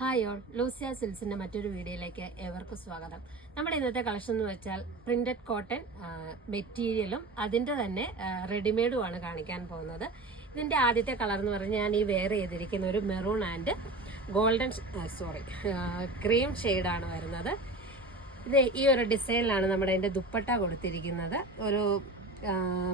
Hi all, Lucia സിൽസിന്റെ മറ്റൊരു വീഡിയോയിലേക്ക് ഏവർക്കും സ്വാഗതം. നമ്മുടെ ഇന്നത്തെ കളക്ഷൻ എന്ന് വെച്ചാൽ പ്രിന്റഡ് കോട്ടൺ മെറ്റീരിയലും അതിന്റെ തന്നെ റെഡിമെയ്ഡുമാണ് കാണിക്കാൻ പോകുന്നത്. ഇതിന്റെ ആദ്യത്തെ കളർ എന്ന് പറഞ്ഞാൽ ഞാൻ ഈ വെയർ ചെയ്തിരിക്കുന്ന ഒരു മെറൂൺ ആൻഡ് ഗോൾഡൻ ക്രീം ഷെയ്ഡാണ് വരുന്നത്. ഇത് ഈ ഒരു ഡിസൈനിലാണ് നമ്മുടെ അതിന്റെ ദുപ്പട്ട കൊടുത്തിരിക്കുന്നത്. ഒരു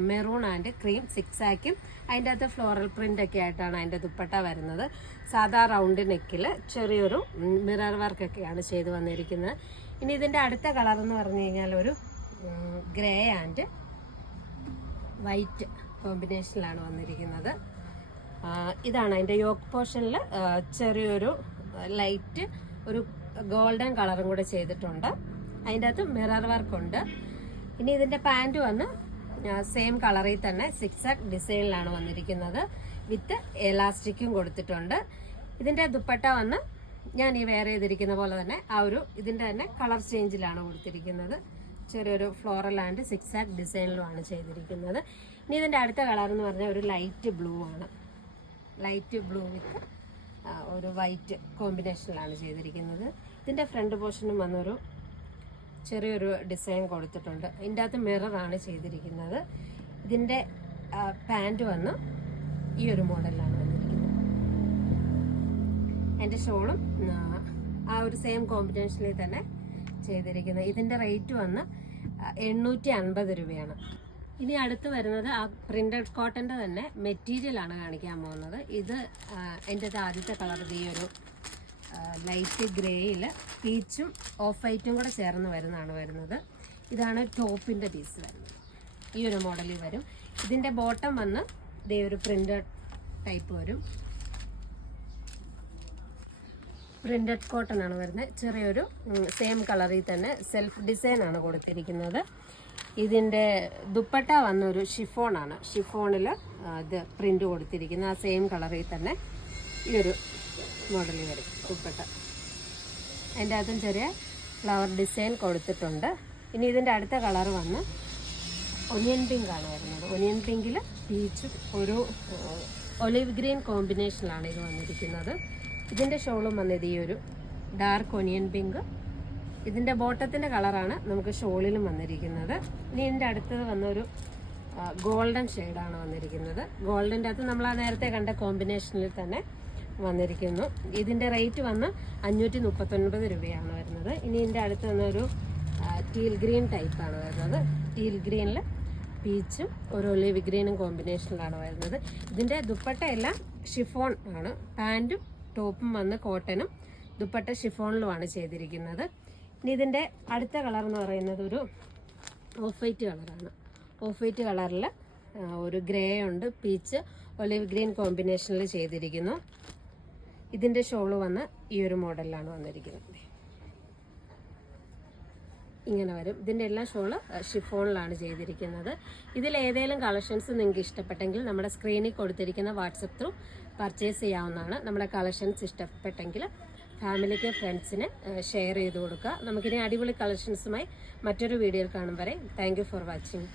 മെറൂൺ ആൻഡ് ക്രീം സിക്സാക്കും അതിൻ്റെ അകത്ത് ഫ്ലോറൽ പ്രിന്റ് ഒക്കെ ആയിട്ടാണ് അതിൻ്റെ ദുപ്പട്ട വരുന്നത്. സാധാ റൗണ്ട് നെക്കിൽ ചെറിയൊരു മിറർ വർക്കൊക്കെയാണ് ചെയ്ത് വന്നിരിക്കുന്നത്. ഇനി ഇതിൻ്റെ അടുത്ത കളർ എന്ന് പറഞ്ഞു കഴിഞ്ഞാൽ ഒരു ഗ്രേ ആൻഡ് വൈറ്റ് കോമ്പിനേഷനിലാണ് വന്നിരിക്കുന്നത്. ഇതാണ് അതിൻ്റെ യോക്ക് പോർഷനിൽ ചെറിയൊരു ലൈറ്റ് ഒരു ഗോൾഡൻ കളറും കൂടെ ചെയ്തിട്ടുണ്ട്. അതിൻ്റെ അകത്ത് മിറർ വർക്കുണ്ട്. ഇനി ഇതിൻ്റെ പാൻറ് വന്ന് സെയിം കളറിൽ തന്നെ സിക്സാക് ഡിസൈനിലാണ് വന്നിരിക്കുന്നത്. വിത്ത് എലാസ്റ്റിക്കും കൊടുത്തിട്ടുണ്ട്. ഇതിൻ്റെ ദുപ്പട്ട വന്ന് ഞാൻ ഈ വെയർ ചെയ്തിരിക്കുന്ന പോലെ തന്നെ ഇതിൻ്റെ തന്നെ കളർ ചേഞ്ചിലാണ് കൊടുത്തിരിക്കുന്നത്. ചെറിയൊരു ഫ്ലോറൽ ആൻഡ് സിക്സാക് ഡിസൈനിലുമാണ് ചെയ്തിരിക്കുന്നത്. ഇനി ഇതിൻ്റെ അടുത്ത കളർ എന്ന് പറഞ്ഞാൽ ഒരു ലൈറ്റ് ബ്ലൂ ആണ്. ലൈറ്റ് ബ്ലൂ വിത്ത് ഒരു വൈറ്റ് കോമ്പിനേഷനിലാണ് ചെയ്തിരിക്കുന്നത്. ഇതിൻ്റെ ഫ്രണ്ട് പോർഷനും വന്നൊരു ചെറിയൊരു ഡിസൈൻ കൊടുത്തിട്ടുണ്ട്. ഇതിൻ്റെ അകത്ത് മിററാണ് ചെയ്തിരിക്കുന്നത്. ഇതിൻ്റെ പാൻറ് വന്ന് ഈ ഒരു മോഡലിലാണ് വന്നിരിക്കുന്നത്. അതിൻ്റെ ഷോളും ആ ഒരു സെയിം കോമ്പിനേഷനിൽ തന്നെ ചെയ്തിരിക്കുന്നത്. ഇതിൻ്റെ റേറ്റ് വന്ന് 850 രൂപയാണ്. ഇനി അടുത്ത് വരുന്നത് ആ പ്രിന്റഡ് കോട്ടൻ്റെ തന്നെ മെറ്റീരിയലാണ് കാണിക്കാൻ പോകുന്നത്. ഇത് അതിൻ്റെ ആദ്യത്തെ കളർ ഈ ഒരു ലൈറ്റ് ഗ്രേയിൽ പീച്ചും ഓഫ് വൈറ്റും കൂടെ ചേർന്ന് വരുന്നത്. ഇതാണ് ടോപ്പിൻ്റെ പീസ് വരുന്നത്. ഈ ഒരു മോഡലിൽ വരും. ഇതിൻ്റെ ബോട്ടം വന്ന് ഇതേ ഒരു പ്രിന്റഡ് ടൈപ്പ് വരും. പ്രിന്റഡ് കോട്ടൺ ആണ് വരുന്നത്. ചെറിയൊരു സെയിം കളറിൽ തന്നെ സെൽഫ് ഡിസൈൻ ആണ് കൊടുത്തിരിക്കുന്നത്. ഇതിൻ്റെ ദുപ്പട്ട വന്നൊരു ഷിഫോണാണ്. ഷിഫോണിൽ ഇത് പ്രിന്റ് കൊടുത്തിരിക്കുന്നത്. ആ സെയിം കളറിൽ തന്നെ ഈ ഒരു മോഡലിൽ വരും ദുപ്പട്ട. അതിൻ്റെ അകത്തും ചെറിയ ഫ്ലവർ ഡിസൈൻ കൊടുത്തിട്ടുണ്ട്. ഇനി ഇതിൻ്റെ അടുത്ത കളർ വന്ന് ഒനിയൻ പിങ്ക് ആണ് വരുന്നത്. ഒനിയൻ പിങ്കിൽ പീച്ചും ഒരു ഒലിവ് ഗ്രീൻ കോമ്പിനേഷനിലാണ് ഇത് വന്നിരിക്കുന്നത്. ഇതിൻ്റെ ഷോളും വന്നത് ഈ ഒരു ഡാർക്ക് ഒനിയൻ പിങ്ക്. ഇതിൻ്റെ ബോട്ടത്തിൻ്റെ കളറാണ് നമുക്ക് ഷോളിലും വന്നിരിക്കുന്നത്. ഇനി ഇതിൻ്റെ അടുത്തത് വന്നൊരു ഗോൾഡൻ ഷെയ്ഡാണ് വന്നിരിക്കുന്നത്. ഗോൾഡൻ്റെ അകത്ത് നമ്മൾ ആ നേരത്തെ കണ്ട കോമ്പിനേഷനിൽ തന്നെ വന്നിരിക്കുന്നു. ഇതിൻ്റെ റേറ്റ് വന്ന് 539 രൂപയാണ് വരുന്നത്. ഇനി ഇതിൻ്റെ അടുത്ത് വന്നൊരു ടീൽ ഗ്രീൻ ടൈപ്പാണ് വരുന്നത്. ടീൽ ഗ്രീനിൽ പീച്ചും ഒരു ഒലിവ് ഗ്രീനും കോമ്പിനേഷനിലാണ് വരുന്നത്. ഇതിൻ്റെ ദുപ്പട്ട എല്ലാം ഷിഫോൺ ആണ്. പാൻറ്റും ടോപ്പും വന്ന് കോട്ടനും ദുപ്പട്ട ഷിഫോണിലുമാണ് ചെയ്തിരിക്കുന്നത്. ഇനി ഇതിൻ്റെ അടുത്ത കളർ എന്ന് പറയുന്നത് ഒരു ഓഫ് വൈറ്റ് കളറാണ്. ഓഫ് വൈറ്റ് കളറിൽ ഒരു ഗ്രേ ഉണ്ട്, പീച്ച് ഒലിവ് ഗ്രീൻ കോമ്പിനേഷനിൽ ചെയ്തിരിക്കുന്നു. ഇതിൻ്റെ ഷോള് വന്ന് ഈ ഒരു മോഡലിലാണ് വന്നിരിക്കുന്നത്. ഇങ്ങനെ വരും. ഇതിൻ്റെ എല്ലാം ഷോള് ഷിഫോണിലാണ് ചെയ്തിരിക്കുന്നത്. ഇതിൽ ഏതെങ്കിലും കളക്ഷൻസ് നിങ്ങൾക്ക് ഇഷ്ടപ്പെട്ടെങ്കിൽ നമ്മുടെ സ്ക്രീനിൽ കൊടുത്തിരിക്കുന്ന വാട്സപ്പ് ത്രൂ പർച്ചേസ് ചെയ്യാവുന്നതാണ്. നമ്മുടെ കളക്ഷൻസ് ഇഷ്ടപ്പെട്ടെങ്കിൽ ഫാമിലിക്ക് ഫ്രണ്ട്സിന് ഷെയർ ചെയ്ത് കൊടുക്കുക. നമുക്കിനി അടിപൊളി കളക്ഷൻസുമായി മറ്റൊരു വീഡിയോയിൽ കാണും വരെ താങ്ക് യു ഫോർ വാച്ചിങ്.